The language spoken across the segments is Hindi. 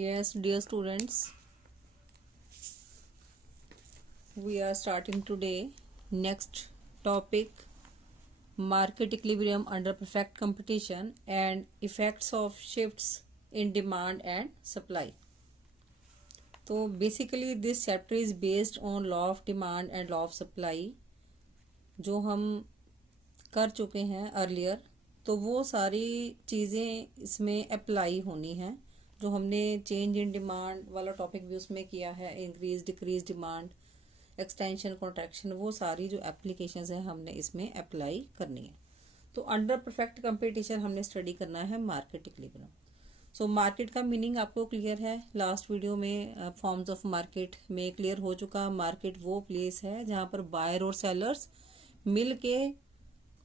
Yes, dear students, we are starting today. Next topic, market equilibrium under perfect competition and effects of shifts in demand and supply. So basically this chapter is based on law of demand and law of supply जो हम कर चुके हैं अर्लियर, तो वो सारी चीज़ें इसमें अप्लाई होनी हैं। जो हमने चेंज इन डिमांड वाला टॉपिक भी उसमें किया है, increase decrease demand, extension contraction, वो सारी जो एप्लीकेशंस हैं हमने इसमें अप्लाई करनी है। तो अंडर परफेक्ट कंपटीशन हमने स्टडी करना है मार्केट इक्विलिब्रियम। सो मार्केट का मीनिंग आपको क्लियर है, लास्ट वीडियो में फॉर्म्स ऑफ मार्केट में क्लियर हो चुका। मार्केट वो प्लेस है जहाँ पर बायर और सेलर्स मिल के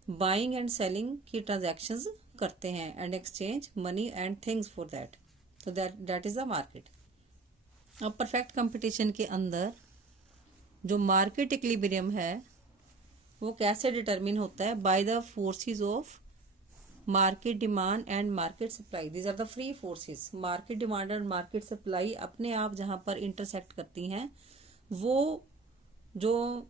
बाइंग एंड सेलिंग की ट्रांजैक्शंस करते हैं and exchange money and things for that. तो दैट इज द मार्केट। अब परफेक्ट कंपटीशन के अंदर जो मार्केट इक्विलिब्रियम है वो कैसे डिटरमिन होता है? By the forces of market demand and market supply. These are the free forces. Market demand and market supply अपने आप जहां पर इंटरसेक्ट करती हैं, वो जो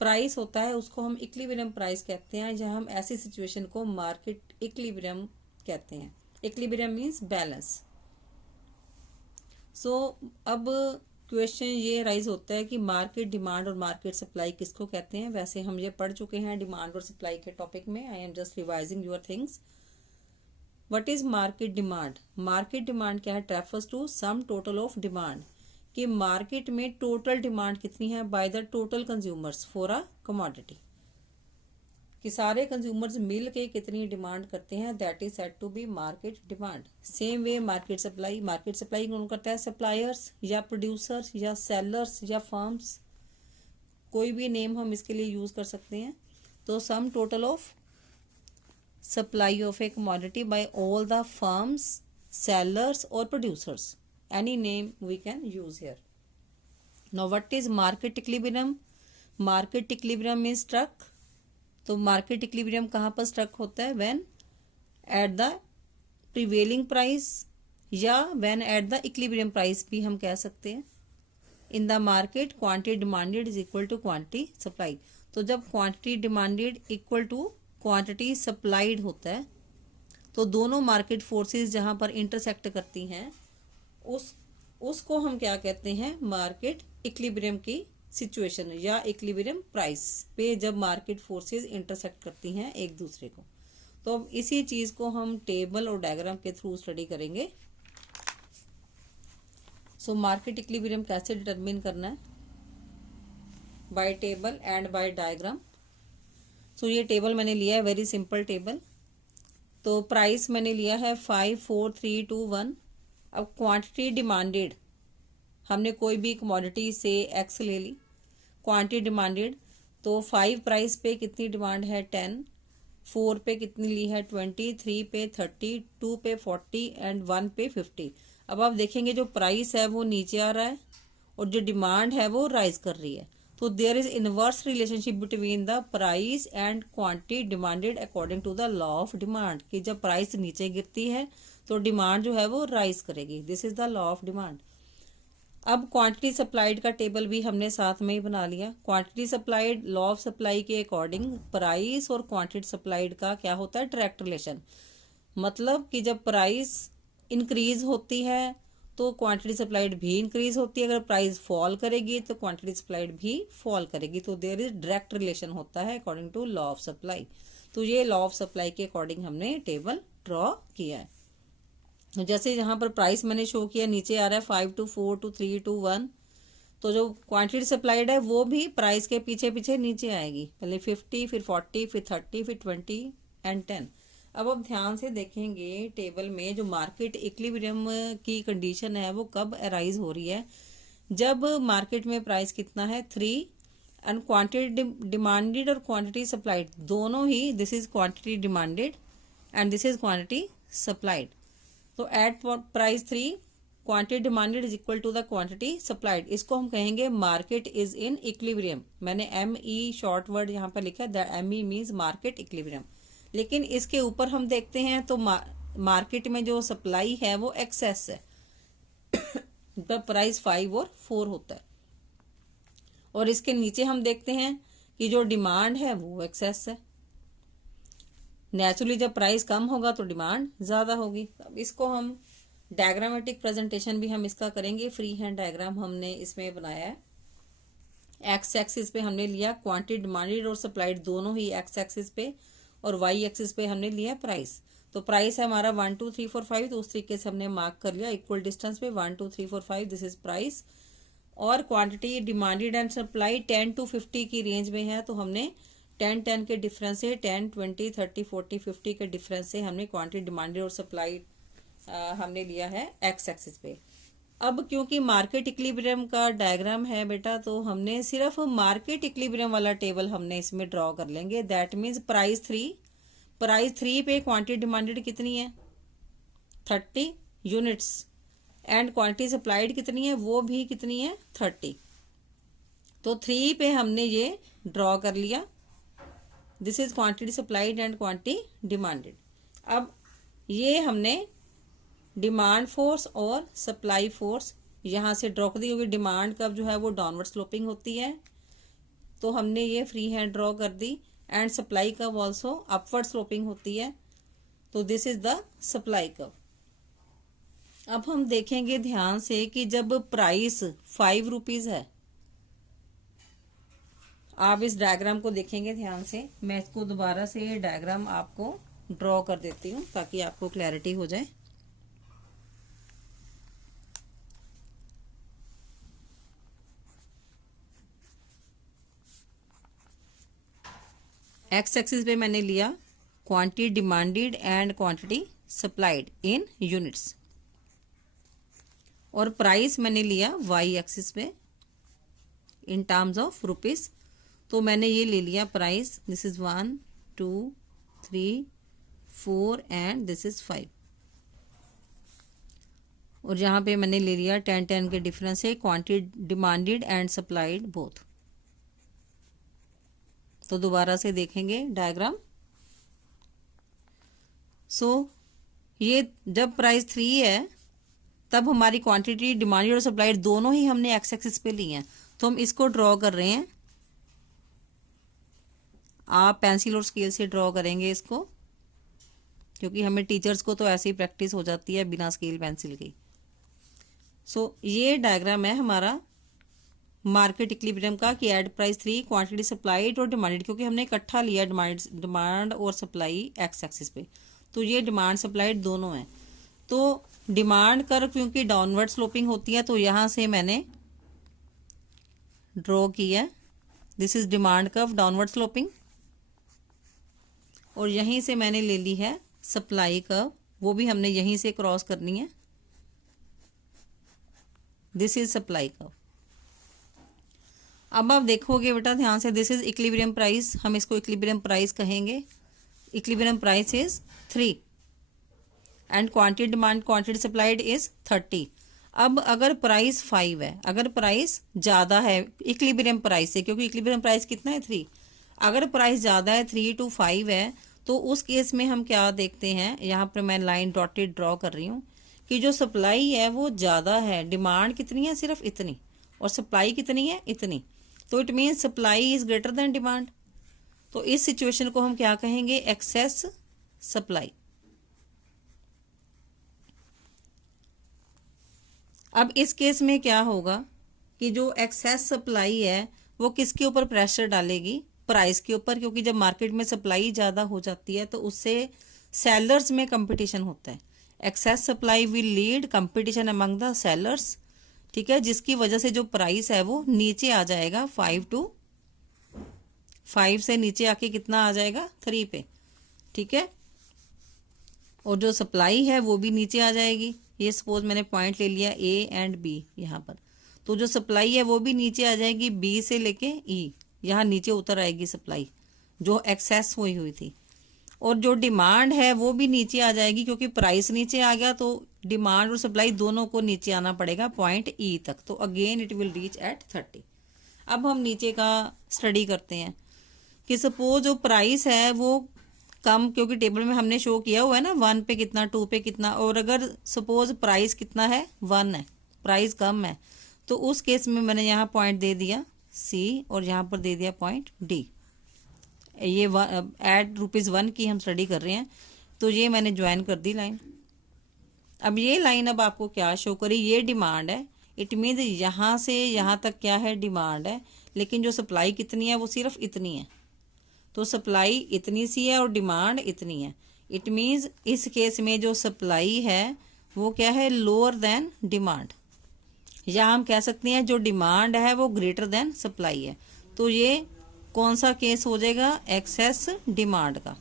प्राइस होता है उसको हम इक्विलिब्रियम प्राइस कहते हैं। जहां हम ऐसी सिचुएशन को मार्केट इक्विलिब्रियम कहते हैं। Equilibrium means balance. सो अब क्वेश्चन ये राइज होता है कि मार्केट डिमांड और मार्केट सप्लाई किसको कहते हैं? वैसे हम ये पढ़ चुके हैं डिमांड और सप्लाई के टॉपिक में। I am just revising your things. What is market demand? Market demand क्या है? Refers to sum total of demand, कि मार्केट में टोटल डिमांड कितनी है by the total consumers for a commodity, कि सारे कंज्यूमर्स मिल के कितनी डिमांड करते हैं, that is said to be market demand. Same way market supply. Market supply कौन करता है? सप्लायर्स या प्रोड्यूसर्स या सेलर्स या फर्म्स, कोई भी नेम हम इसके लिए यूज कर सकते हैं। तो sum total of supply of a commodity by all the firms, sellers और producers, any name we can use here. Now what is market equilibrium? Market equilibrium is struck, तो market equilibrium कहाँ पर struck होता है? when at the prevailing price या when at the equilibrium price भी हम कह सकते हैं। in the market quantity demanded is equal to quantity supplied। तो जब quantity demanded equal to quantity supplied होता है, तो दोनों मार्केट फोर्सेस जहां पर इंटरसेक्ट करती हैं उसको हम क्या कहते हैं? मार्केट इक्विलिब्रियम की सिचुएशन या इक्विलिब्रियम प्राइस पे जब मार्केट फोर्सेस इंटरसेक्ट करती हैं एक दूसरे को। तो अब इसी चीज को हम टेबल और डायग्राम के थ्रू स्टडी करेंगे। सो मार्केट इक्विलिब्रियम कैसे डिटरमिन करना है? By table and by diagram. So ये टेबल मैंने लिया है, वेरी सिंपल टेबल। तो प्राइस मैंने लिया है 5 4 3 2 1। अब क्वांटिटी डिमांडेड, हमने कोई भी कमोडिटी से एक्स ले ली। क्वांटिटी डिमांडेड, तो 5 प्राइस पे कितनी डिमांड है? 10। 4 पे कितनी ली है? 20। 3 पे 30। 2 पे 40 एंड 1 पे 50। अब आप देखेंगे जो प्राइस है वो नीचे आ रहा है और जो डिमांड है वो राइज कर रही है। तो there is inverse relationship between the price and quantity demanded according to the law of demand, कि जब प्राइस नीचे गिरती है तो डिमांड जो है वो राइज करेगी। This is the law of demand. अब क्वांटिटी सप्लाइड का टेबल भी हमने साथ में ही बना लिया। Quantity supplied law of supply के अकॉर्डिंग प्राइस और क्वांटिटी सप्लाइड का क्या होता है? Direct relation. मतलब कि जब प्राइस इंक्रीज होती है तो क्वांटिटी सप्लाइड भी इंक्रीज होती है। अगर प्राइस फॉल करेगी तो क्वांटिटी सप्लाइड भी फॉल करेगी। तो देयर इज डायरेक्ट रिलेशन होता है according to law of supply. तो ये लॉ ऑफ सप्लाई के अकॉर्डिंग हमने टेबल ड्रॉ किया है। जैसे यहाँ पर प्राइस मैंने शो किया, नीचे आ रहा है 5 to 4 to 3 to 1। तो जो क्वांटिटी सप्लाइड है वो भी प्राइस के पीछे पीछे नीचे आएगी। पहले 50, फिर 40, फिर 30, फिर 20 एंड 10। अब आप ध्यान से देखेंगे टेबल में जो मार्केट इक्विलिब्रियम की कंडीशन है वो कब अराइज हो रही है? जब मार्केट में प्राइस कितना है? 3 एंड क्वांटिटी डिमांडेड और क्वांटिटी सप्लाइड दोनों ही, this is quantity demanded and this is quantity supplied. तो at price 3 quantity demanded is equal to the quantity supplied. इसको हम कहेंगे मार्केट इज इन इक्विलिब्रियम। मैंने ME शॉर्ट वर्ड यहाँ पर लिखा है, ME मीन्स मार्केट इक्विलिब्रियम। लेकिन इसके ऊपर हम देखते हैं तो मार्केट में जो सप्लाई है वो एक्सेस है। पर प्राइस 5 और 4 होता है। और इसके नीचे हम देखते हैं कि जो डिमांड है वो एक्सेस है। नेचुरली जब प्राइस कम होगा तो डिमांड ज़्यादा होगी। अब इसको हम डायग्रामेटिक प्रेजेंटेशन भी हम इसका करेंगे। फ्री हैंड डायग्राम हमने इसमें बनाया है। एक्स एक्सिस पे हमने लिया क्वांटिटी डिमांडेड और सप्लाइड दोनों ही एक्स एक्सिस पे, और वाई एक्सिस पे हमने लिया प्राइस। तो प्राइस है हमारा 1 2 3 4 5, तो उस तरीके से हमने मार्क कर लिया इक्वल डिस्टेंस पे 1 2 3 4 5 दिस इज प्राइस। और quantity demanded and supply 10 to 50 की रेंज में है, तो हमने 10 के डिफरेंस से 10 20 30 40 50 के डिफरेंस से हमने क्वांटिटी डिमांडेड और सप्लाई हमने लिया है एक्स एक्सिस पे। अब क्योंकि मार्केट इक्विलिब्रियम का डायग्राम है बेटा, तो हमने सिर्फ मार्केट इक्विलिब्रियम वाला टेबल हमने इसमें ड्रॉ कर लेंगे। दैट मीन्स प्राइस 3 पे क्वांटिटी डिमांडेड कितनी है 30 यूनिट्स, एंड क्वांटिटी सप्लाइड कितनी है वो भी कितनी है 30। तो 3 पे हमने ये ड्रॉ कर लिया। This is quantity supplied and quantity demanded. अब ये हमने डिमांड फोर्स और सप्लाई फोर्स यहाँ से ड्रॉ कर दी, क्योंकि डिमांड कब जो है वो डाउनवर्ड स्लोपिंग होती है, तो हमने ये फ्री हैंड ड्रॉ कर दी। एंड सप्लाई कब ऑल्सो अपवर्ड स्लोपिंग होती है, तो दिस इज द सप्लाई कव। अब हम देखेंगे ध्यान से कि जब प्राइस 5 रुपीज है, आप इस डायग्राम को देखेंगे ध्यान से। मैं इसको दोबारा से ये डायग्राम आपको ड्रॉ कर देती हूँ ताकि आपको क्लैरिटी हो जाए। एक्स एक्सिस पे मैंने लिया quantity demanded and quantity supplied in units, और प्राइस मैंने लिया वाई एक्सिस पे इन टर्म्स ऑफ रुपीस। तो मैंने ये ले लिया price, this is 1 2 3 4 and this is 5। और यहाँ पे मैंने ले लिया 10 के डिफरेंस से quantity demanded and supplied both. तो दोबारा से देखेंगे डायग्राम। सो ये जब प्राइस 3 है तब हमारी क्वांटिटी डिमांडेड और सप्लाइड दोनों ही हमने एक्स एक्सिस पे ली हैं, तो हम इसको ड्रॉ कर रहे हैं। आप पेंसिल और स्केल से ड्रॉ करेंगे इसको, क्योंकि हमें टीचर्स को तो ऐसे ही प्रैक्टिस हो जाती है बिना स्केल पेंसिल की। सो ये डायग्राम है हमारा मार्केट इक्विलिब्रियम का कि एट प्राइस 3 क्वांटिटी सप्लाइड और डिमांडेड, क्योंकि हमने इकट्ठा लिया डिमांड और सप्लाई एक्स एक्सिस पे, तो ये डिमांड सप्लाइड दोनों हैं। तो डिमांड कर्व क्योंकि डाउनवर्ड स्लोपिंग होती है, तो यहाँ से मैंने ड्रॉ किया, this is demand curve downward sloping. और यहीं से मैंने ले ली है सप्लाई कर्व, वो भी हमने यहीं से क्रॉस करनी है, दिस इज सप्लाई कर्व। अब आप देखोगे बेटा ध्यान से, दिस इज इक्विलिब्रियम प्राइस, हम इसको इक्विलिब्रियम प्राइस कहेंगे। Equilibrium price is 3 and quantity demand quantity supplied is 30। अब अगर प्राइस 5 है, अगर प्राइस ज़्यादा है इक्विलिब्रियम प्राइस से, क्योंकि इक्विलिब्रियम प्राइस कितना है 3, अगर प्राइस ज़्यादा है 3 to 5 है, तो उस केस में हम क्या देखते हैं, यहाँ पर मैं लाइन डॉटेड ड्रॉ कर रही हूँ कि जो सप्लाई है वो ज़्यादा है, डिमांड कितनी है सिर्फ इतनी, और सप्लाई कितनी है इतनी, तो it means supply is greater than demand. तो इस सिचुएशन को हम क्या कहेंगे, एक्सेस सप्लाई। अब इस केस में क्या होगा कि जो एक्सेस सप्लाई है वो किसके ऊपर प्रेशर डालेगी, प्राइस के ऊपर, क्योंकि जब मार्केट में सप्लाई ज़्यादा हो जाती है तो उससे सेलर्स में कंपटीशन होता है। Excess supply will lead competition among the sellers, ठीक है, जिसकी वजह से जो प्राइस है वो नीचे आ जाएगा 5 से नीचे आके कितना आ जाएगा 3 पे, ठीक है। और जो सप्लाई है वो भी नीचे आ जाएगी। ये सपोज मैंने पॉइंट ले लिया ए एंड बी यहाँ पर, तो जो सप्लाई है वो भी नीचे आ जाएगी, बी से लेके ई, यहाँ नीचे उतर आएगी सप्लाई जो एक्सेस हुई थी। और जो डिमांड है वो भी नीचे आ जाएगी, क्योंकि प्राइस नीचे आ गया तो डिमांड और सप्लाई दोनों को नीचे आना पड़ेगा पॉइंट ई तक, तो again it will reach at 30। अब हम नीचे का स्टडी करते हैं कि सपोज जो प्राइस है वो कम, क्योंकि टेबल में हमने शो किया हुआ है ना 1 पे कितना 2 पे कितना, और अगर सपोज प्राइस कितना है 1 है, प्राइस कम है, तो उस केस में मैंने यहाँ पॉइंट दे दिया सी और यहाँ पर दे दिया पॉइंट डी। ये एट ₹1 की हम स्टडी कर रहे हैं, तो ये मैंने ज्वाइन कर दी लाइन। अब ये लाइन अब आपको क्या शो करी, ये डिमांड है, इट मीन यहाँ से यहाँ तक क्या है, डिमांड है, लेकिन जो सप्लाई कितनी है वो सिर्फ इतनी है। तो सप्लाई इतनी सी है और डिमांड इतनी है। इट मीन्स इस केस में जो सप्लाई है वो क्या है, लोअर देन डिमांड, या हम कह सकते हैं जो डिमांड है वो ग्रेटर देन सप्लाई है। तो ये कौन सा केस हो जाएगा, एक्सेस डिमांड का।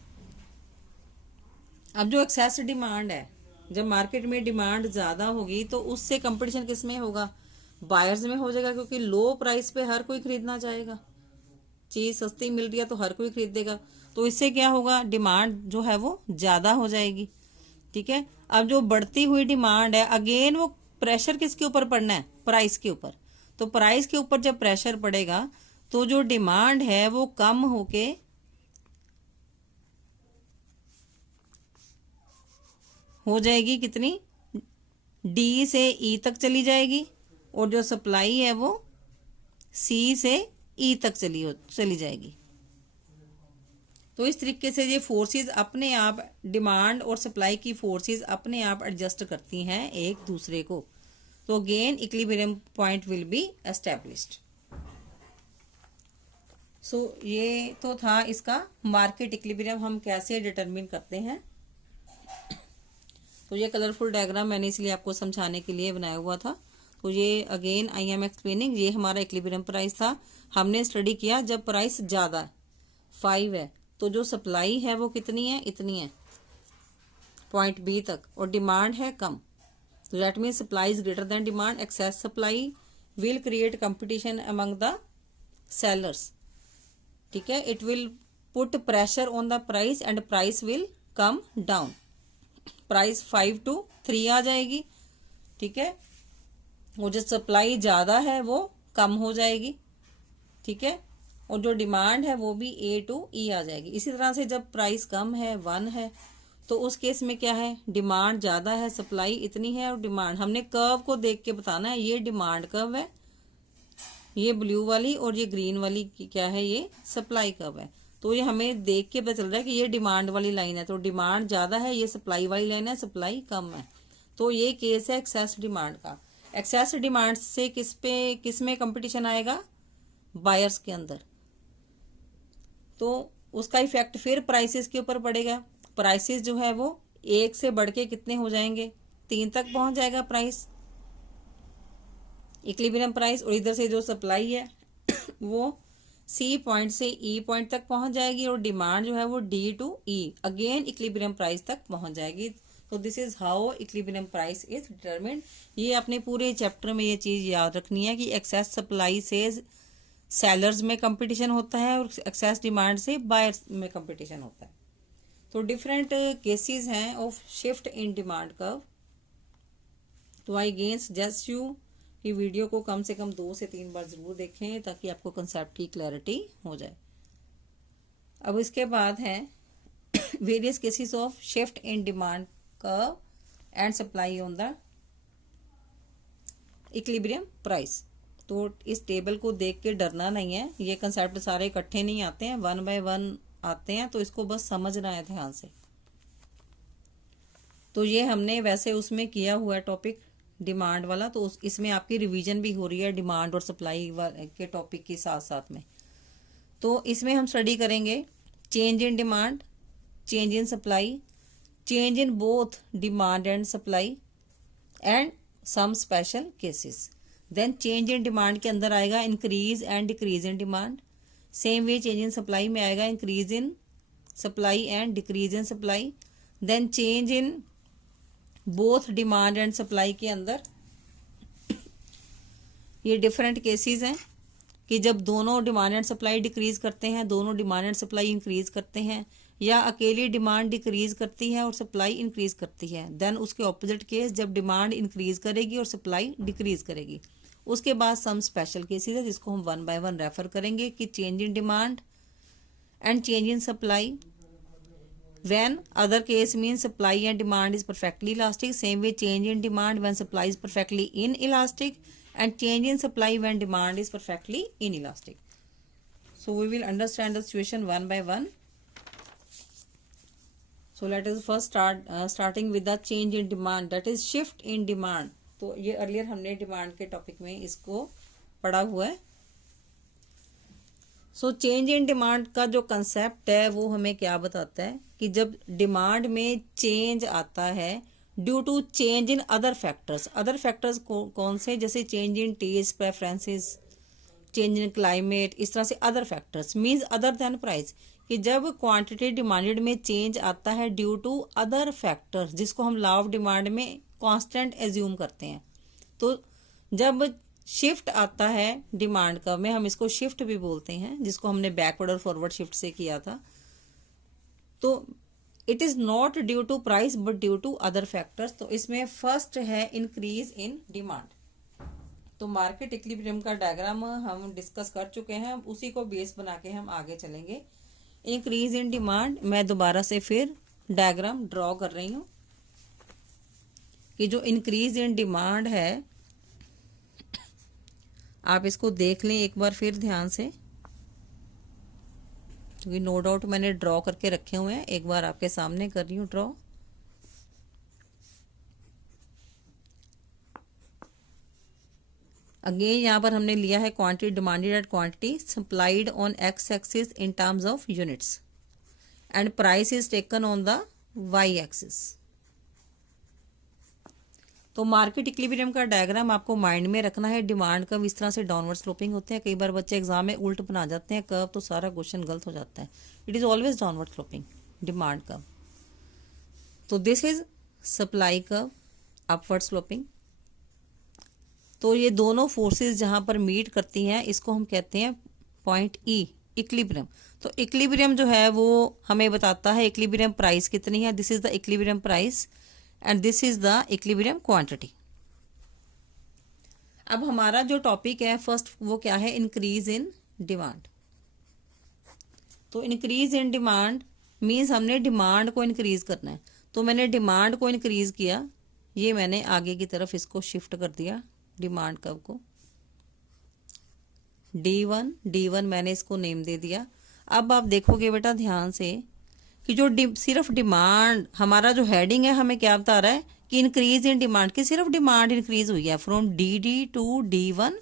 अब जो एक्सेस डिमांड है, जब मार्केट में डिमांड ज्यादा होगी तो उससे कंपटीशन किस में होगा, बायर्स में हो जाएगा, क्योंकि लो प्राइस पे हर कोई खरीदना चाहेगा, चीज सस्ती मिल रही है तो हर कोई खरीदेगा। तो इससे क्या होगा, डिमांड जो है वो ज्यादा हो जाएगी। ठीक है, अब जो बढ़ती हुई डिमांड है, अगेन वो प्रेशर किसके ऊपर पड़ना है, प्राइस के ऊपर। तो प्राइस के ऊपर जब प्रेशर पड़ेगा तो जो डिमांड है वो कम होके हो जाएगी कितनी, डी से ई तक चली जाएगी, और जो सप्लाई है वो सी से ई तक चली जाएगी। तो इस तरीके से ये फोर्सेस अपने आप, डिमांड और सप्लाई की फोर्सेस अपने आप एडजस्ट करती हैं एक दूसरे को। तो again equilibrium point will be established. So ये तो था इसका मार्केट इक्विलिब्रियम हम कैसे डिटरमिन करते हैं। तो ये कलरफुल डायग्राम मैंने इसलिए आपको समझाने के लिए बनाया हुआ था। तो ये अगेन आई एम एक्सप्लेनिंग, ये हमारा इक्विलिब्रियम प्राइस था। हमने स्टडी किया जब प्राइस ज्यादा है, 5 है, तो जो सप्लाई है वो कितनी है, इतनी है पॉइंट बी तक, और डिमांड है कम। तो that mean supply is greater than demand. Excess supply will create competition among the sellers. ठीक है, it will put pressure on the price and price will come down. Price 5 to 3 आ जाएगी। ठीक है, वो जो सप्लाई ज्यादा है वो कम हो जाएगी। ठीक है, और जो डिमांड है वो भी ए टू ई आ जाएगी। इसी तरह से जब प्राइस कम है, 1 है, तो उस केस में क्या है, डिमांड ज्यादा है, सप्लाई इतनी है, और डिमांड हमने कर्व को देख के बताना है। ये डिमांड कर्व है, ये ब्लू वाली, और ये ग्रीन वाली क्या है, ये सप्लाई कर्व है। तो ये हमें देख के पता चल रहा है कि ये डिमांड वाली लाइन है, तो डिमांड ज्यादा है, ये सप्लाई वाली लाइन है, सप्लाई कम है। तो ये केस है एक्सेस डिमांड का। एक्सेस डिमांड से किस में कंपटीशन आएगा, बायर्स के अंदर। तो उसका इफेक्ट फिर प्राइसेस के ऊपर पड़ेगा। प्राइसेस जो है वो 1 से बढ़ के कितने हो जाएंगे, 3 तक पहुंच जाएगा प्राइस, इक्विलिब्रियम प्राइस। और इधर से जो सप्लाई है वो सी पॉइंट से ई पॉइंट तक पहुंच जाएगी, और डिमांड जो है वो D to E again equilibrium price तक पहुंच जाएगी। तो this is how equilibrium price is determined. ये अपने पूरे चैप्टर में ये चीज याद रखनी है कि एक्सेस सप्लाई से सेलर्स में कंपटीशन होता है और एक्सेस डिमांड से बायर्स में कंपटीशन होता है। तो डिफरेंट केसेस हैं of shift in demand curve. तो आई अगेन सजेस्ट यू कि वीडियो को कम से कम 2 से 3 बार जरूर देखें ताकि आपको कंसेप्ट की क्लैरिटी हो जाए। अब इसके बाद है various cases of shift in demand curve and supply on the equilibrium price. तो इस टेबल को देख के डरना नहीं है, ये कंसेप्ट सारे इकट्ठे नहीं आते हैं, 1 by 1 आते हैं, तो इसको बस समझना है ध्यान से। तो ये हमने वैसे उसमें किया हुआ है टॉपिक डिमांड वाला, तो इसमें आपकी रिवीजन भी हो रही है डिमांड और सप्लाई के टॉपिक के साथ साथ में। तो इसमें हम स्टडी करेंगे change in demand, change in supply, change in both demand and supply, and some special cases. Then change in demand के अंदर आएगा increase and decrease in demand. Same way change in supply में आएगा increase in supply and decrease in supply. Then change in both demand and supply के अंदर ये डिफरेंट केसेस हैं कि जब दोनों डिमांड एंड सप्लाई डिक्रीज करते हैं, दोनों डिमांड एंड सप्लाई इंक्रीज करते हैं, या अकेली डिमांड डिक्रीज करती है और सप्लाई इंक्रीज करती है। देन उसके ऑपोजिट केस जब डिमांड इंक्रीज करेगी और सप्लाई डिक्रीज करेगी। उसके बाद सम स्पेशल केसेस है जिसको हम 1 by 1 रेफर करेंगे कि change in demand and change in supply When other case means supply and demand is perfectly elastic. Same way change in demand when supply is perfectly inelastic, and change in supply when demand is perfectly inelastic. So we will understand the situation one by one. So let us first starting with the change in demand, that is shift in demand. तो ये अर्लियर हमने डिमांड के टॉपिक में इसको पढ़ा हुआ है. सो चेंज इन डिमांड का जो कंसेप्ट है वो हमें क्या बताता है कि जब डिमांड में चेंज आता है due to change in other factors कौन से, जैसे change in taste preferences, change in climate, इस तरह से other factors means other than price, कि जब क्वांटिटी डिमांडेड में चेंज आता है ड्यू टू अदर फैक्टर्स, जिसको हम लॉ ऑफ डिमांड में कांस्टेंट एज्यूम करते हैं. तो जब शिफ्ट आता है डिमांड का, में हम इसको शिफ्ट भी बोलते हैं, जिसको हमने बैकवर्ड और फॉरवर्ड शिफ्ट से किया था, तो it is not due to price but due to other factors. तो इसमें फर्स्ट है इंक्रीज इन डिमांड. तो मार्केट इक्विलिब्रियम का डायग्राम हम डिस्कस कर चुके हैं, उसी को बेस बना के हम आगे चलेंगे. इंक्रीज इन डिमांड, मैं दोबारा से फिर डायग्राम ड्रॉ कर रही हूं कि जो इंक्रीज इन डिमांड है, आप इसको देख लें एक बार फिर ध्यान से, क्योंकि नो डाउट मैंने ड्रॉ करके रखे हुए हैं. एक बार आपके सामने कर रही हूँ ड्रॉ. अगेन यहाँ पर हमने लिया है quantity demanded at quantity supplied on X axis in terms of units and price is taken on the Y axis. तो मार्केट इक्विलिब्रियम का डायग्राम आपको माइंड में रखना है. डिमांड कर्व इस तरह से डाउनवर्ड स्लोपिंग होते हैं. कई बार बच्चे एग्जाम में उल्ट बना जाते हैं कर्व, तो सारा क्वेश्चन गलत हो जाता है. It is always downward sloping demand curve. तो this is supply curve, upward sloping. तो ये दोनों फोर्सेस जहां पर मीट करती हैं, इसको हम कहते हैं पॉइंट ई, इक्विलिब्रियम. तो इक्विलिब्रियम जो है वो हमें बताता है इक्विलिब्रियम प्राइस कितनी है. This is the equilibrium price and this is the equilibrium quantity. अब हमारा जो टॉपिक है फर्स्ट वो क्या है, इंक्रीज इन डिमांड. तो इंक्रीज इन डिमांड मीन्स हमने डिमांड को इंक्रीज करना है. तो मैंने डिमांड को इंक्रीज किया, ये मैंने आगे की तरफ इसको शिफ्ट कर दिया डिमांड कर्व को. D1 मैंने इसको नेम दे दिया. अब आप देखोगे बेटा ध्यान से कि जो सिर्फ डिमांड, हमारा जो हेडिंग है हमें क्या बता रहा है कि इंक्रीज इन डिमांड, की सिर्फ डिमांड इंक्रीज हुई है फ्रॉम DD टू D1.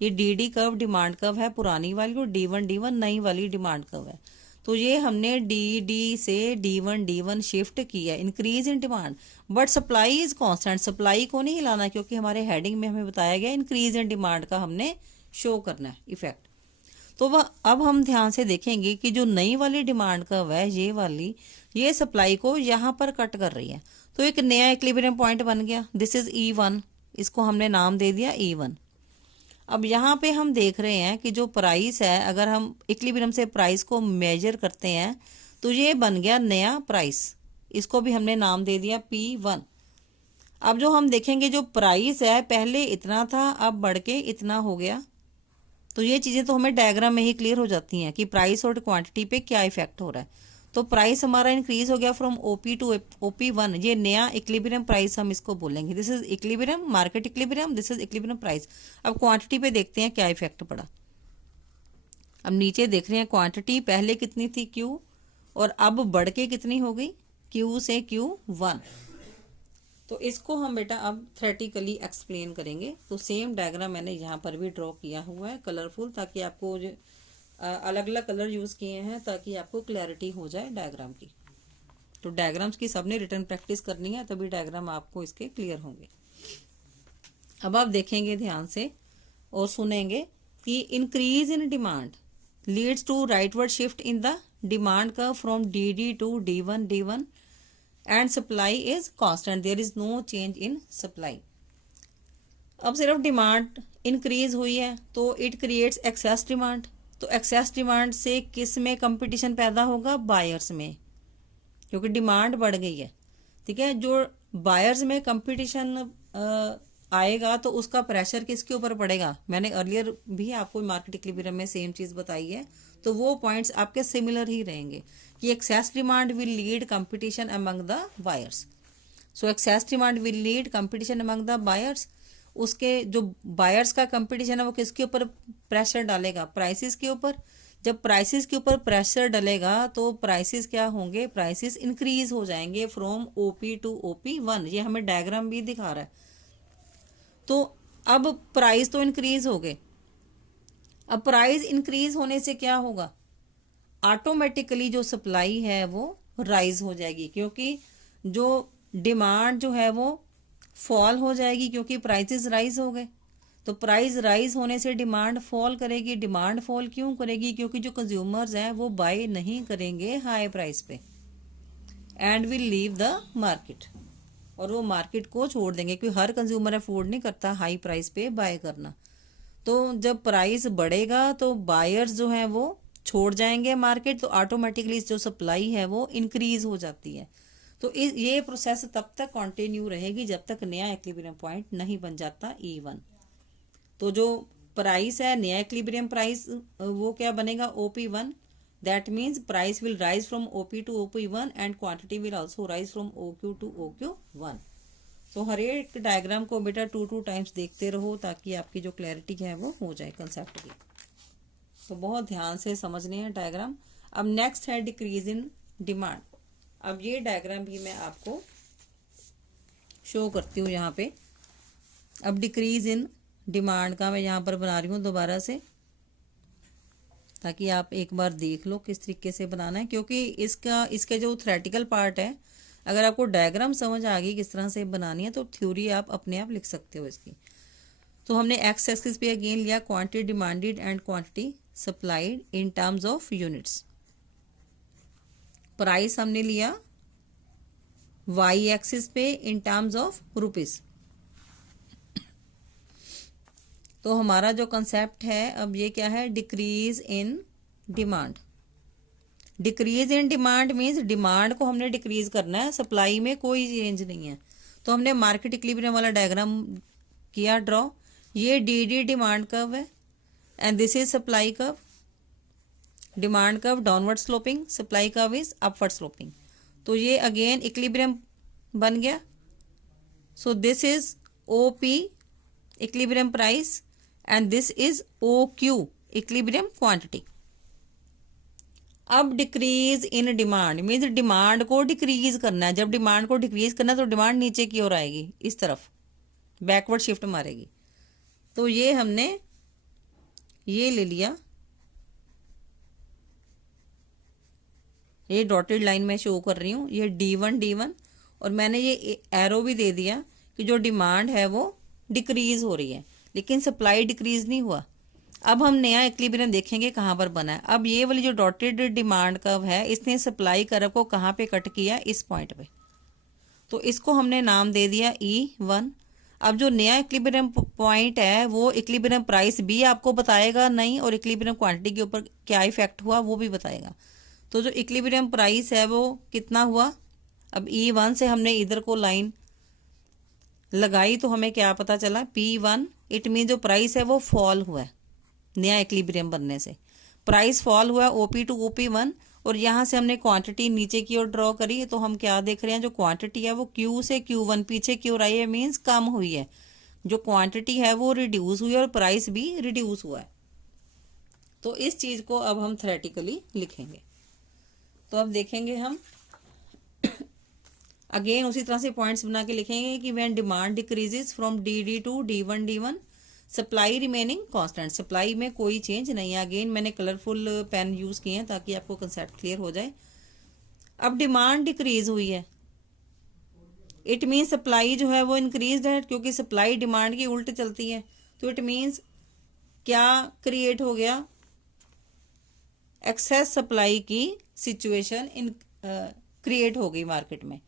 ये DD कर्व डिमांड कर्व है पुरानी वाली, और D1 नई वाली डिमांड कर्व है. तो ये हमने DD से D1 शिफ्ट किया, increase in demand. But supply is constant, supply को नहीं हिलाना, क्योंकि हमारे हेडिंग में हमें बताया गया इंक्रीज इन डिमांड का हमने शो करना है इफेक्ट. तो वह अब हम ध्यान से देखेंगे कि जो नई वाली डिमांड कर्व है, ये वाली, ये सप्लाई को यहाँ पर कट कर रही है. तो एक नया इक्विलिब्रियम पॉइंट बन गया. दिस इज E1, इसको हमने नाम दे दिया E1. अब यहाँ पे हम देख रहे हैं कि जो प्राइस है, अगर हम इक्विलिब्रियम से प्राइस को मेजर करते हैं तो ये बन गया नया प्राइस. इसको भी हमने नाम दे दिया P1. अब जो हम देखेंगे जो प्राइस है पहले इतना था, अब बढ़ के इतना हो गया. तो ये चीज़ें तो हमें डायग्राम में ही क्लियर हो जाती हैं कि प्राइस और क्वांटिटी पे क्या इफेक्ट हो रहा है. तो प्राइस हमारा इंक्रीज हो गया फ्रॉम OP टू OP1. ये नया इक्विलिब्रियम प्राइस हम इसको बोलेंगे. This is equilibrium, market equilibrium, this is equilibrium price. अब क्वांटिटी पे देखते हैं क्या इफेक्ट पड़ा. अब नीचे देख रहे हैं क्वांटिटी पहले कितनी थी Q, और अब बढ़ के कितनी हो गई Q से Q1. तो इसको हम बेटा अब थ्योरेटिकली एक्सप्लेन करेंगे. तो सेम डायग्राम मैंने यहाँ पर भी ड्रॉ किया हुआ है कलरफुल, ताकि आपको अलग अलग कलर यूज किए हैं ताकि आपको क्लैरिटी हो जाए डायग्राम की. तो डायग्राम्स की सबने रिटर्न प्रैक्टिस करनी है, तभी डायग्राम आपको इसके क्लियर होंगे. अब आप देखेंगे ध्यान से और सुनेंगे कि increase in demand leads to rightward shift in the demand curve from DD to D1 and supply is constant, there is no change in supply. अब सिर्फ डिमांड इंक्रीज हुई है तो इट क्रिएट्स एक्सेस डिमांड. तो एक्सेस डिमांड से किस में कंपटीशन पैदा होगा, बायर्स में, क्योंकि डिमांड बढ़ गई है. ठीक है, जो बायर्स में कंपटीशन आएगा तो उसका प्रेशर किसके ऊपर पड़ेगा. मैंने अर्लियर भी आपको मार्केट इक्विलिब्रियम में सेम चीज बताई है. तो वो पॉइंट्स आपके सिमिलर ही रहेंगे कि excess demand will lead competition among the buyers. So excess demand will lead competition among the buyers. उसके जो बायर्स का कंपटीशन है वो किसके ऊपर प्रेशर डालेगा, प्राइसेस के ऊपर। जब प्राइसेस के ऊपर प्रेशर डलेगा तो प्राइसेस क्या होंगे, प्राइसेस इंक्रीज हो जाएंगे फ्रॉम ओपी टू OP1। ये हमें डायग्राम भी दिखा रहा है। तो अब प्राइस तो इंक्रीज हो गए। अब प्राइस इंक्रीज होने से क्या होगा, ऑटोमेटिकली जो सप्लाई है वो राइज हो जाएगी, क्योंकि जो डिमांड जो है वो फॉल हो जाएगी क्योंकि प्राइसेस राइज हो गए। तो प्राइस राइज होने से डिमांड फॉल करेगी। डिमांड फॉल क्यों करेगी, क्योंकि जो कंज्यूमर्स हैं वो बाय नहीं करेंगे हाई प्राइस पे and will leave the market, और वो मार्केट को छोड़ देंगे, क्योंकि हर कंज्यूमर अफोर्ड नहीं करता हाई प्राइस पे बाय करना। तो जब प्राइस बढ़ेगा तो बायर्स जो है वो छोड़ जाएंगे मार्केट, तो ऑटोमेटिकली जो सप्लाई है वो इंक्रीज हो जाती है। तो ये प्रोसेस तब तक कंटिन्यू रहेगी जब तक नया इक्विलिब्रियम पॉइंट नहीं बन जाता E1। तो जो प्राइस है, नया इक्विलिब्रियम प्राइस, वो क्या बनेगा, OP1। That means price will rise from OP to OP1 and quantity will also rise from OQ to OQ1। तो हर एक डायग्राम को बेटा 2 टाइम्स देखते रहो ताकि आपकी जो क्लैरिटी है वो हो जाए कंसेप्ट की। तो बहुत ध्यान से समझने हैं डायग्राम। अब नेक्स्ट है डिक्रीज इन डिमांड। अब ये डायग्राम भी मैं आपको शो करती हूँ यहाँ पे। अब डिक्रीज इन डिमांड का मैं यहाँ पर बना रही हूँ दोबारा से, ताकि आप एक बार देख लो किस तरीके से बनाना है, क्योंकि इसका जो थ्योरेटिकल पार्ट है, अगर आपको डायग्राम समझ आ गई किस तरह से बनानी है तो थ्योरी आप अपने आप लिख सकते हो इसकी। तो हमने एक्स एक्सिस पे अगेन लिया quantity demanded and quantity supplied in terms of units. Price हमने लिया वाई एक्सिस पे इन टर्म्स ऑफ रुपीज। तो हमारा जो कंसेप्ट है अब ये क्या है, decrease in demand. Decrease in demand means demand को हमने डिक्रीज करना है, सप्लाई में कोई चेंज नहीं है। तो हमने मार्केट इक्विलिब्रियम वाला डायग्राम किया ड्रॉ। ये डी डिमांड कर्व है and this is supply curve. Demand curve downward sloping, supply curve is upward sloping. तो ये अगेन इक्विलिब्रियम बन गया। So this is OP equilibrium price and this is OQ equilibrium quantity. अब decrease in demand means demand को डिक्रीज करना है। जब डिमांड को डिक्रीज करना है तो डिमांड नीचे की ओर आएगी, इस तरफ बैकवर्ड शिफ्ट मारेगी। तो ये हमने ये ले लिया, ये डॉटेड लाइन में शो कर रही हूँ, ये D1 और मैंने ये एरो भी दे दिया कि जो डिमांड है वो डिक्रीज हो रही है लेकिन सप्लाई डिक्रीज नहीं हुआ। अब हम नया इक्विलिब्रियम देखेंगे कहाँ पर बना है। अब ये वाली जो डॉटेड डिमांड कर्व है इसने सप्लाई कर्व को कहाँ पे कट किया, इस पॉइंट पे। तो इसको हमने नाम दे दिया E1। अब जो नया इक्विलिब्रियम पॉइंट है वो इक्विलिब्रियम प्राइस भी आपको बताएगा नहीं, और इक्विलिब्रियम क्वांटिटी के ऊपर क्या इफेक्ट हुआ वो भी बताएगा। तो जो इक्विलिब्रियम प्राइस है वो कितना हुआ, अब E1 से हमने इधर को लाइन लगाई तो हमें क्या पता चला, P1। इट मीन जो प्राइस है वो फॉल हुआ है नया इक्विलिब्रियम बनने से। प्राइस फॉल हुआ OP टू OP1 और यहाँ से हमने क्वांटिटी नीचे की ओर ड्रॉ करी तो हम क्या देख रहे हैं, जो क्वांटिटी है वो Q से Q1 पीछे की ओर आई है, मीन्स कम हुई है। जो क्वांटिटी है वो रिड्यूस हुई है और प्राइस भी रिड्यूस हुआ है। तो इस चीज को अब हम थ्योरेटिकली लिखेंगे। तो अब देखेंगे हम अगेन उसी तरह से पॉइंट्स बना के लिखेंगे कि when demand decreases from D to D1 supply remaining constant. Supply में कोई चेंज नहीं है। अगेन मैंने कलरफुल पेन यूज किए हैं ताकि आपको कंसेप्ट क्लियर हो जाए। अब डिमांड डिक्रीज हुई है, इट मीन्स सप्लाई जो है वो इंक्रीज है, क्योंकि सप्लाई डिमांड की उल्ट चलती है। तो इट मीन्स क्या क्रिएट हो गया, एक्सेस सप्लाई की सिचुएशन क्रिएट हो गई मार्केट में।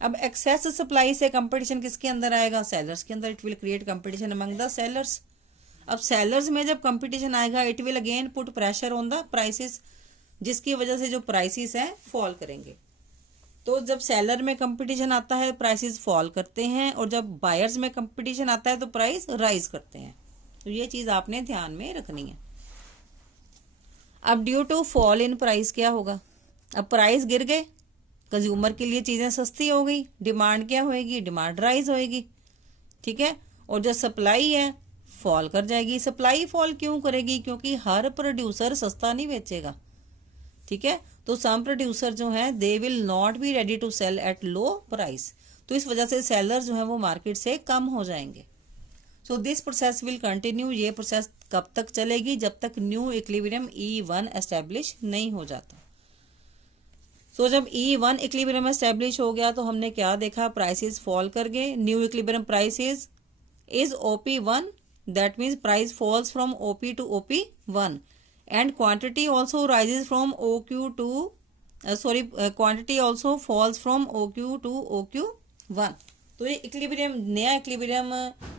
अब एक्सेस सप्लाई से कंपटीशन किसके अंदर आएगा, सेलर्स के अंदर। It will create competition among the sellers. अब सेलर्स में जब कंपटीशन आएगा it will again put pressure on the prices, जिसकी वजह से जो प्राइसेस हैं फॉल करेंगे। तो जब सेलर में कंपटीशन आता है प्राइसेस फॉल करते हैं, और जब बायर्स में कंपटीशन आता है तो प्राइस राइज करते हैं। तो ये चीज आपने ध्यान में रखनी है। अब due to fall in price क्या होगा, अब प्राइस गिर गए, कंज्यूमर के लिए चीजें सस्ती हो गई, डिमांड क्या होएगी, डिमांड राइज होएगी, ठीक है। और जो सप्लाई है फॉल कर जाएगी। सप्लाई फॉल क्यों करेगी, क्योंकि हर प्रोड्यूसर सस्ता नहीं बेचेगा, ठीक है। तो सम प्रोड्यूसर जो है they will not be ready to sell at low price, तो इस वजह से सेलर जो है वो मार्केट से कम हो जाएंगे। So this process will continue, ये प्रोसेस कब तक चलेगी, जब तक न्यू इक्विलिब्रियम E1 एस्टेब्लिश नहीं हो जाता। सो जब E1 इक्विलिब्रियम एस्टेब्लिश हो गया तो हमने क्या देखा, प्राइसेस फॉल कर गए। New equilibrium prices is OP1, that means price falls from OP to OP1 and quantity also rises from OQ to quantity also falls from OQ to OQ1। तो ये इक्विलिब्रियम, नया इक्विलिब्रियम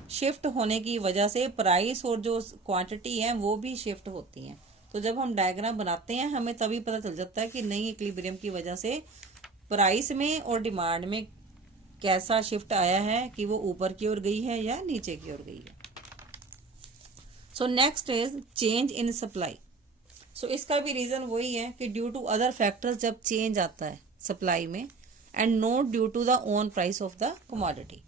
शिफ्ट होने की वजह से प्राइस और जो क्वांटिटी है वो भी शिफ्ट होती हैं। तो जब हम डायग्राम बनाते हैं हमें तभी पता चल जाता है कि नई इक्विलिब्रियम की वजह से प्राइस में और डिमांड में कैसा शिफ्ट आया है, कि वो ऊपर की ओर गई है या नीचे की ओर गई है। So next is change in supply. So इसका भी रीजन वही है कि ड्यू टू अदर फैक्टर्स जब चेंज आता है सप्लाई में and not due to the own price of the commodity,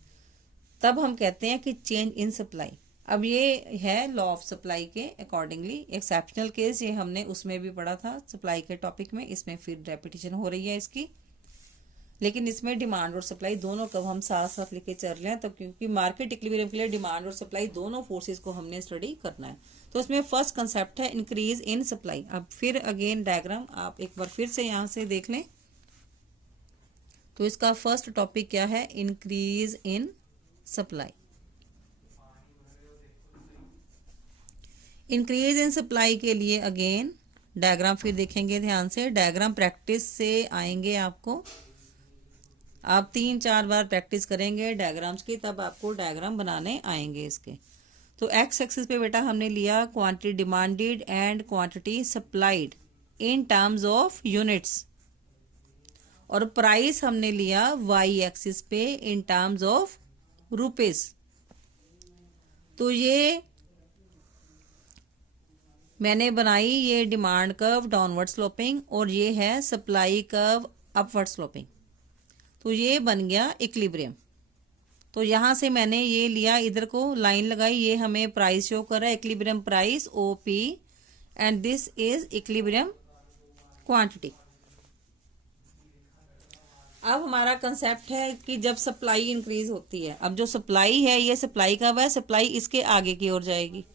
तब हम कहते हैं कि चेंज इन सप्लाई। अब ये है लॉ ऑफ सप्लाई के अकॉर्डिंगली एक्सेप्शनल केस, ये हमने उसमें भी पढ़ा था सप्लाई के टॉपिक में, इसमें फिर रेपिटेशन हो रही है इसकी। लेकिन इसमें डिमांड और सप्लाई दोनों कब हम साथ साथ लेके चल रहे हैं, तब क्योंकि मार्केट इक्विलिब्रियम के लिए डिमांड और सप्लाई दोनों फोर्सेस को हमने स्टडी करना है। तो इसमें फर्स्ट कंसेप्ट है इंक्रीज इन सप्लाई। अब फिर अगेन डायग्राम आप एक बार फिर से यहां से देख लें। तो इसका फर्स्ट टॉपिक क्या है, increase in supply. Increase in supply के लिए अगेन डायग्राम फिर देखेंगे ध्यान से। डायग्राम प्रैक्टिस से आएंगे आपको, आप 3-4 बार प्रैक्टिस करेंगे डायग्राम्स की, तब आपको डायग्राम बनाने आएंगे इसके। तो एक्स एक्सिस पे बेटा हमने लिया quantity demanded and quantity supplied in terms of units, और प्राइस हमने लिया वाई एक्सिस पे इन टर्म्स ऑफ रुपीस। तो ये मैंने बनाई ये डिमांड कर्व डाउनवर्ड स्लोपिंग, और ये है सप्लाई कर्व अपवर्ड स्लोपिंग। तो ये बन गया इक्विलिब्रियम। तो यहां से मैंने ये लिया, इधर को लाइन लगाई, ये हमें प्राइस शो कर रहा है, equilibrium price OP, and this is equilibrium quantity. अब हमारा कंसेप्ट है कि जब सप्लाई इंक्रीज होती है, अब जो सप्लाई है ये सप्लाई कब है, सप्लाई इसके आगे की ओर जाएगी।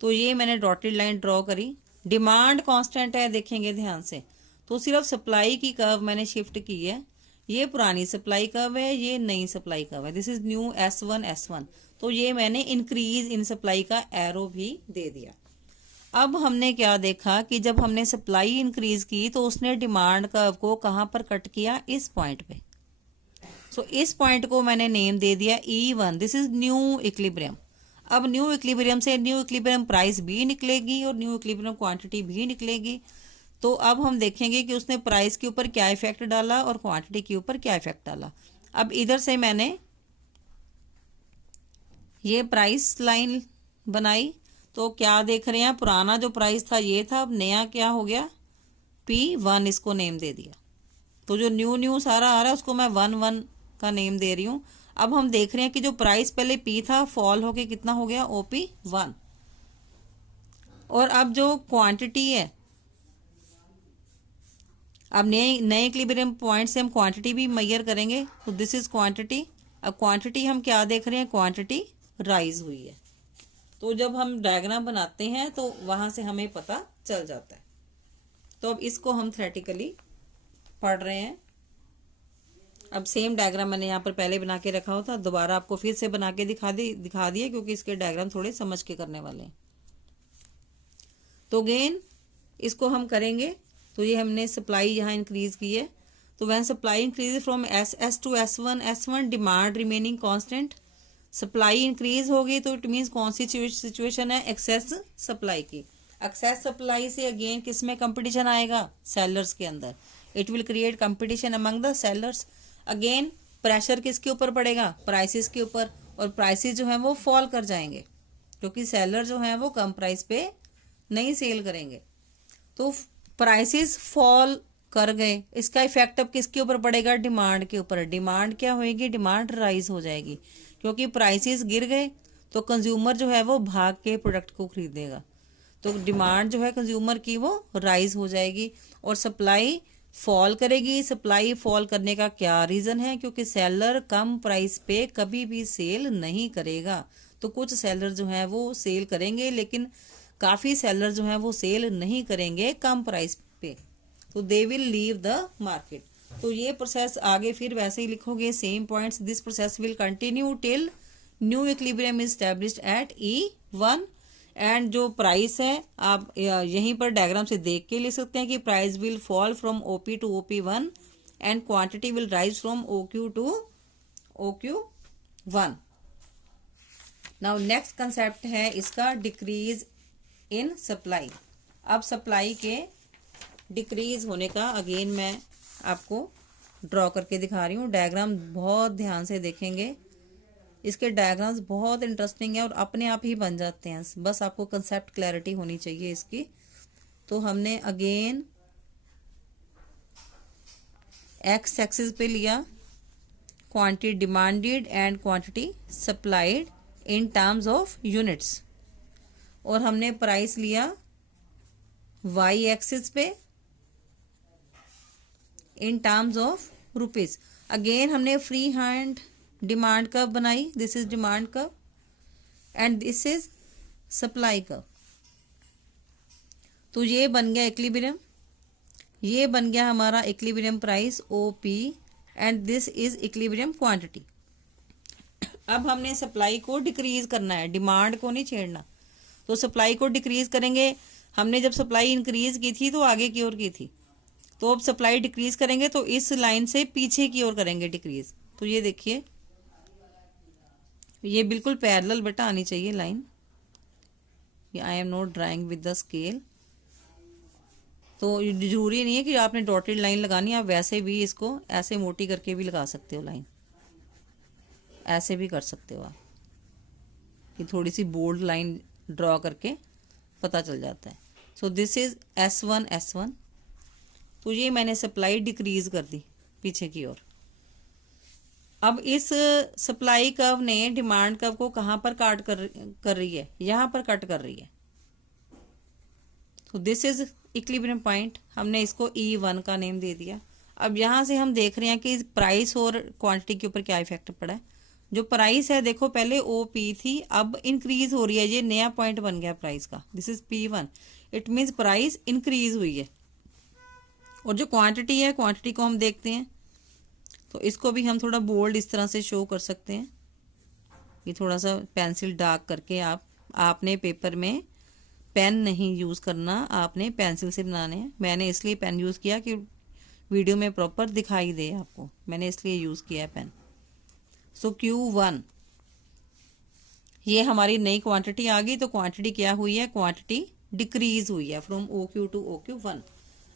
तो ये मैंने डॉटेड लाइन ड्रॉ करी। डिमांड कांस्टेंट है, देखेंगे ध्यान से, तो सिर्फ सप्लाई की कर्व मैंने शिफ्ट की है। ये पुरानी सप्लाई कर्व है, ये नई सप्लाई कर्व है, दिस इज न्यू S1। तो ये मैंने इंक्रीज इन सप्लाई का एरो भी दे दिया। अब हमने क्या देखा कि जब हमने सप्लाई इंक्रीज की तो उसने डिमांड कर्व को कहां पर कट किया, इस पॉइंट पे। सो इस पॉइंट को मैंने नेम दे दिया E1, this is new equilibrium. अब न्यू इक्विलिब्रियम से न्यू इक्विलिब्रियम प्राइस भी निकलेगी और न्यू इक्विलिब्रियम क्वांटिटी भी निकलेगी। तो अब हम देखेंगे कि उसने प्राइस के ऊपर क्या इफेक्ट डाला और क्वांटिटी के ऊपर क्या इफेक्ट डाला। अब इधर से मैंने ये प्राइस लाइन बनाई, तो क्या देख रहे हैं, पुराना जो प्राइस था ये था, अब नया क्या हो गया P1, इसको नेम दे दिया। तो जो न्यू सारा आ रहा है उसको मैं 1 का नेम दे रही हूं। अब हम देख रहे हैं कि जो प्राइस पहले P था फॉल होके कितना हो गया OP1, और अब जो क्वांटिटी है, अब नए इक्विलिब्रियम पॉइंट से हम क्वांटिटी भी मेजर करेंगे। तो दिस इज क्वांटिटी। अब क्वांटिटी हम क्या देख रहे हैं, क्वांटिटी राइज हुई है। तो जब हम डायग्राम बनाते हैं तो वहां से हमें पता चल जाता है। तो अब इसको हम थ्योरेटिकली पढ़ रहे हैं। अब सेम डायग्राम मैंने यहाँ पर पहले बना के रखा होता, दोबारा आपको फिर से बना के दिखा दिए क्योंकि इसके डायग्राम थोड़े समझ के करने वाले हैं। तो अगेन इसको हम करेंगे। तो ये हमने सप्लाई यहाँ इंक्रीज की है। तो when supply increase from SS to S1 demand remaining constant, supply increase होगी तो इट मीन्स कौन सी सिचुएशन है, एक्सेस सप्लाई की। एक्सेस सप्लाई से अगेन किस में कंपटीशन आएगा, सेलर्स के अंदर। It will create competition among the sellers. Again pressure किसके ऊपर पड़ेगा, प्राइसेस के ऊपर, और प्राइसेस जो है वो फॉल कर जाएंगे क्योंकि सेलर जो है वो कम प्राइस पे नहीं सेल करेंगे। तो प्राइसेस फॉल कर गए, इसका इफेक्ट अब किसके ऊपर पड़ेगा? डिमांड के ऊपर। डिमांड क्या होएगी? डिमांड राइज हो जाएगी, क्योंकि प्राइसेस गिर गए तो कंज्यूमर जो है वो भाग के प्रोडक्ट को खरीदेगा, तो डिमांड जो है कंज्यूमर की वो राइज हो जाएगी। और सप्लाई फॉल करेगी। सप्लाई फॉल करने का क्या रीज़न है? क्योंकि सेलर कम प्राइस पे कभी भी सेल नहीं करेगा। तो कुछ सेलर जो हैं वो सेल करेंगे, लेकिन काफ़ी सेलर जो हैं वो सेल नहीं करेंगे कम प्राइस पे, तो they will leave the market. तो ये प्रोसेस आगे फिर वैसे ही लिखोगे, same points. This process will continue till new equilibrium is established eight E1। And जो प्राइस है आप यहीं पर डायग्राम से देख के ले सकते हैं कि price will fall from OP to OP1 and quantity will rise from OQ to OQ1। Now next concept है इसका डिक्रीज इन सप्लाई। अब सप्लाई के डिक्रीज होने का अगेन मैं आपको ड्रॉ करके दिखा रही हूँ। डायग्राम बहुत ध्यान से देखेंगे, इसके डायग्राम्स बहुत इंटरेस्टिंग है और अपने आप ही बन जाते हैं, बस आपको कंसेप्ट क्लैरिटी होनी चाहिए इसकी। तो हमने अगेन एक्स एक्सिस पे लिया quantity demanded and quantity supplied in terms of units, और हमने प्राइस लिया वाई एक्सिस पे इन टर्म्स ऑफ रुपीज। अगेन हमने फ्री हैंड डिमांड कर्व बनाई, this is demand curve and this is supply curve. तो ये बन गया इक्विलिब्रियम, ये बन गया हमारा equilibrium price OP and this is equilibrium quantity. अब हमने सप्लाई को डिक्रीज करना है, डिमांड को नहीं छेड़ना। तो सप्लाई को डिक्रीज करेंगे। हमने जब सप्लाई इंक्रीज की थी तो आगे की ओर की थी, तो अब सप्लाई डिक्रीज करेंगे तो इस लाइन से पीछे की ओर करेंगे डिक्रीज। तो ये देखिए, ये बिल्कुल पैरेलल बेटा आनी चाहिए line. I am not drawing with the scale, तो जरूरी नहीं है कि आपने डॉटेड लाइन लगानी, आप वैसे भी इसको ऐसे मोटी करके भी लगा सकते हो लाइन, ऐसे भी कर सकते हो आप, कि थोड़ी सी बोल्ड लाइन ड्रॉ करके पता चल जाता है। सो दिस इज S1। तो ये मैंने सप्लाई डिक्रीज कर दी पीछे की ओर। अब इस सप्लाई कर्व ने डिमांड कर्व को कहाँ पर काट कर रही है? यहाँ पर कट कर रही है। तो दिस इज इक्विलिब्रियम पॉइंट, हमने इसको E1 का नेम दे दिया। अब यहाँ से हम देख रहे हैं कि प्राइस और क्वांटिटी के ऊपर क्या इफेक्ट पड़ा है। जो प्राइस है देखो पहले OP थी, अब इंक्रीज हो रही है, ये नया पॉइंट बन गया प्राइस का, this is P1। It means price increase हुई है। और जो क्वांटिटी है, क्वांटिटी को हम देखते हैं, तो इसको भी हम थोड़ा बोल्ड इस तरह से शो कर सकते हैं। ये थोड़ा सा पेंसिल डार्क करके आपने पेपर में पेन नहीं यूज़ करना, आपने पेंसिल से बनाने हैं। मैंने इसलिए पेन यूज़ किया कि वीडियो में प्रॉपर दिखाई दे आपको, मैंने इसलिए यूज़ किया है पेन। सो Q1 ये हमारी नई क्वांटिटी आ गई। तो क्वांटिटी क्या हुई है? क्वांटिटी डिक्रीज हुई है फ्रॉम OQ टू OQ1।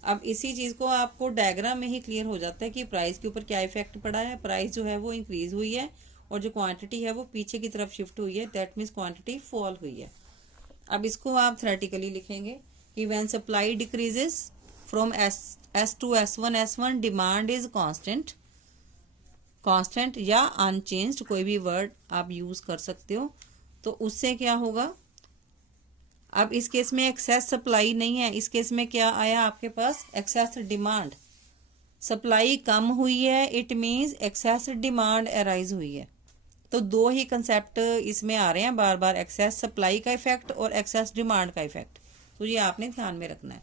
अब इसी चीज़ को आपको डायग्राम में ही क्लियर हो जाता है कि प्राइस के ऊपर क्या इफेक्ट पड़ा है। प्राइस जो है वो इंक्रीज हुई है और जो क्वांटिटी है वो पीछे की तरफ शिफ्ट हुई है, दैट मीन्स क्वांटिटी फॉल हुई है। अब इसको आप थ्योरेटिकली लिखेंगे कि when supply decreases from S to S1 demand is constant या अनचेंज्ड, कोई भी वर्ड आप यूज कर सकते हो। तो उससे क्या होगा? अब इस केस में एक्सेस सप्लाई नहीं है, इस केस में क्या आया आपके पास? Excess demand. सप्लाई कम हुई है, it means excess demand arise हुई है। तो दो ही कंसेप्ट इसमें आ रहे हैं बार बार, एक्सेस सप्लाई का इफेक्ट और एक्सेस डिमांड का इफेक्ट। तो ये आपने ध्यान में रखना है।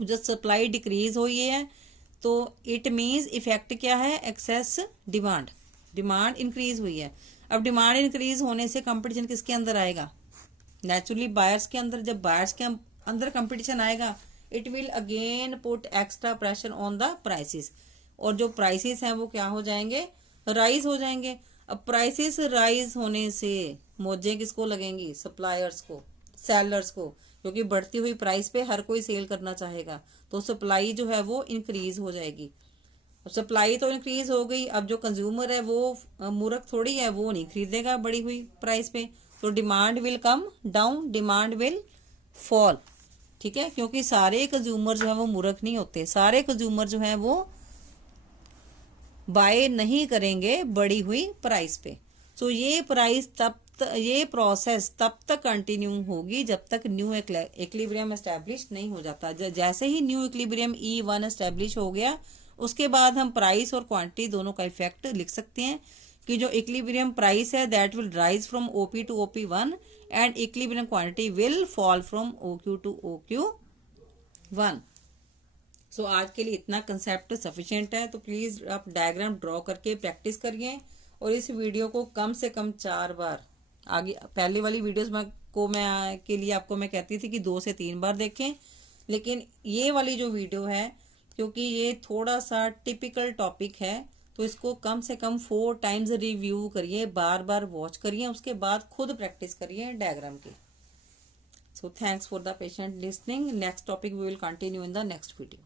जब सप्लाई डिक्रीज हुई है तो इट मीन्स इफेक्ट क्या है? एक्सेस डिमांड, डिमांड इंक्रीज हुई है। अब डिमांड इंक्रीज होने से कंपटीशन किसके अंदर आएगा? नेचुरली बायर्स के अंदर। जब बायर्स के अंदर कंपटीशन आएगा, it will again put extra pressure on the prices, और जो प्राइसेस हैं वो क्या हो जाएंगे? राइज हो जाएंगे। अब प्राइसेस राइज होने से मौजें किसको लगेंगी? सप्लायर्स को, सेलर्स को, क्योंकि बढ़ती हुई प्राइस पे हर कोई सेल करना चाहेगा, तो सप्लाई जो है वो इंक्रीज हो जाएगी। अब सप्लाई तो इंक्रीज हो गई, अब जो कंज्यूमर है वो मूर्ख थोड़ी है, वो नहीं खरीदेगा बढ़ी हुई प्राइस पे, तो demand will come down, demand will fall. ठीक है, क्योंकि सारे कंज्यूमर जो है वो मूर्ख नहीं होते, सारे कंज्यूमर जो है वो बाय नहीं करेंगे बढ़ी हुई प्राइस पे। सो ये प्राइस ये प्रोसेस तब तक कंटिन्यू होगी जब तक न्यू इक्विलिब्रियम एस्टेब्लिश नहीं हो जाता। जैसे ही न्यू इक्विलिब्रियम E1 एस्टेब्लिश हो गया, उसके बाद हम प्राइस और क्वांटिटी दोनों का इफेक्ट लिख सकते हैं कि जो इक्विलिब्रियम प्राइस है that will rise from OP to OP1 and equilibrium quantity will fall from OQ to OQ1। So आज के लिए इतना कंसेप्ट सफिशिएंट है। तो प्लीज आप डायग्राम ड्रॉ करके प्रैक्टिस करिए और इस वीडियो को कम से कम 4 बार, आगे पहले वाली वीडियोस मैं के लिए आपको मैं कहती थी कि 2 से 3 बार देखें, लेकिन ये वाली जो वीडियो है क्योंकि ये थोड़ा सा टिपिकल टॉपिक है तो इसको कम से कम 4 टाइम्स रिव्यू करिए, बार बार वॉच करिए, उसके बाद खुद प्रैक्टिस करिए डायग्राम की। So thanks for the patient listening. Next topic we will continue in the next video.